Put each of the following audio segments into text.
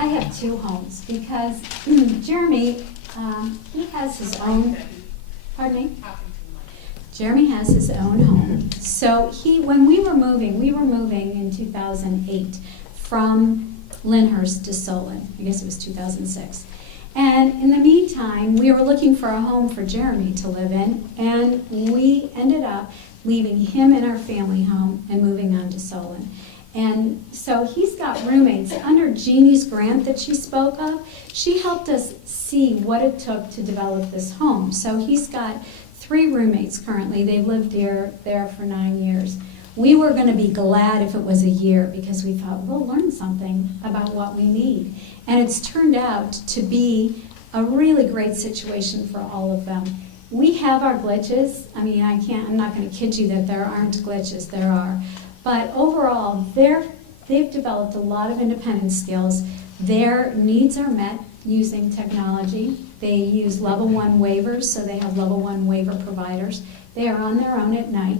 I have two homes because Jeremy, he has his own, pardon me? Jeremy has his own home. So when we were moving in 2008 from Lyndhurst to Solon. I guess it was 2006. And in the meantime, we were looking for a home for Jeremy to live in, and we ended up leaving him in our family home and moving on to Solon. And so he's got roommates. Under Jeannie's grant that she spoke of, she helped us see what it took to develop this home. So he's got 3 roommates currently. They've lived there for 9 years. We were going to be glad if it was a year because we thought we'll learn something about what we need. And it's turned out to be a really great situation for all of them. We have our glitches. I mean, I'm not going to kid you that there aren't glitches. There are. But overall, they've developed a lot of independent skills. Their needs are met using technology. They use level 1 waivers, so they have level 1 waiver providers. They are on their own at night.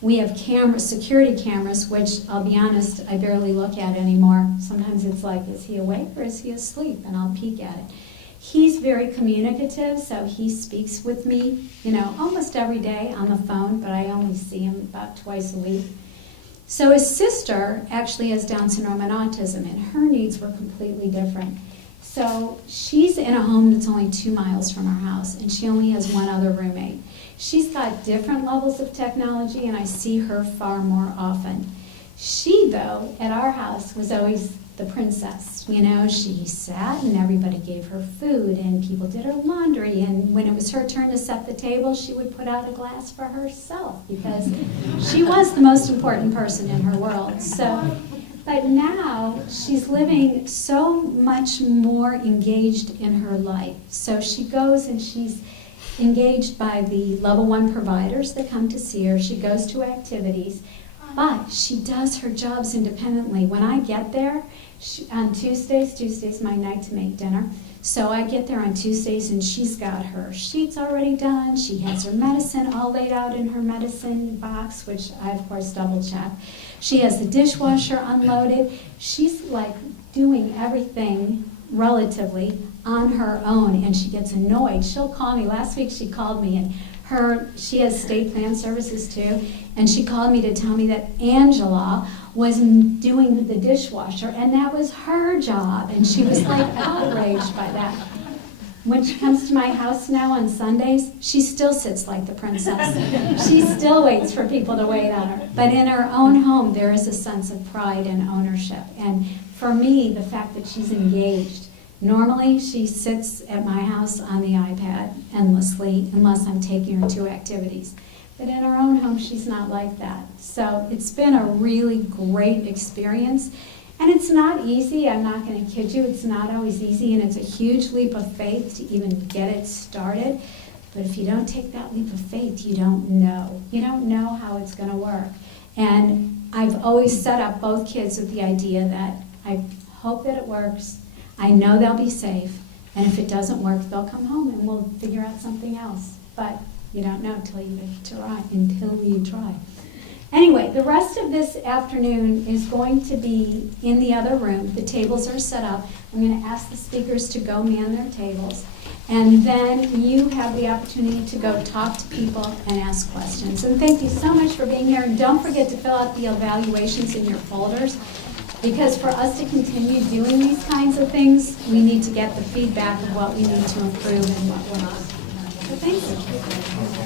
We have security cameras, which I'll be honest, I barely look at anymore. Sometimes it's like, is he awake or is he asleep? And I'll peek at it. He's very communicative, so he speaks with me, almost every day on the phone, but I only see him about twice a week. So his sister actually has Down syndrome and autism, and her needs were completely different. So she's in a home that's only 2 miles from our house, and she only has 1 other roommate. She's got different levels of technology, and I see her far more often. She, though, at our house was always the princess. She sat and everybody gave her food, and people did her laundry, and when it was her turn to set the table, she would put out a glass for herself because she was the most important person in her world. But now she's living so much more engaged in her life. So she goes and she's engaged by the level 1 providers that come to see her. She goes to activities, but she does her jobs independently. When I get there, on Tuesday's my night to make dinner. So I get there on Tuesdays and she's got her sheets already done. She has her medicine all laid out in her medicine box, which I of course double check. She has the dishwasher unloaded. She's like doing everything relatively on her own, and she gets annoyed. She'll call me. Last week she called me, and she has state plan services too, and she called me to tell me that Angela was doing the dishwasher, and that was her job, and she was like outraged by that. When she comes to my house now on Sundays, she still sits like the princess. She still waits for people to wait on her. But in her own home, there is a sense of pride and ownership. And for me, the fact that she's engaged. Normally, she sits at my house on the iPad endlessly, unless I'm taking her to activities. But in her own home, she's not like that. So it's been a really great experience. And it's not easy, I'm not going to kid you, it's not always easy, and it's a huge leap of faith to even get it started. But if you don't take that leap of faith, you don't know. You don't know how it's going to work. And I've always set up both kids with the idea that I hope that it works, I know they'll be safe, and if it doesn't work, they'll come home and we'll figure out something else. But you don't know until you try. Anyway, the rest of this afternoon is going to be in the other room. The tables are set up. I'm going to ask the speakers to go man their tables. And then you have the opportunity to go talk to people and ask questions. And thank you so much for being here. And don't forget to fill out the evaluations in your folders, because for us to continue doing these kinds of things, we need to get the feedback of what we need to improve and what we're not. So thank you.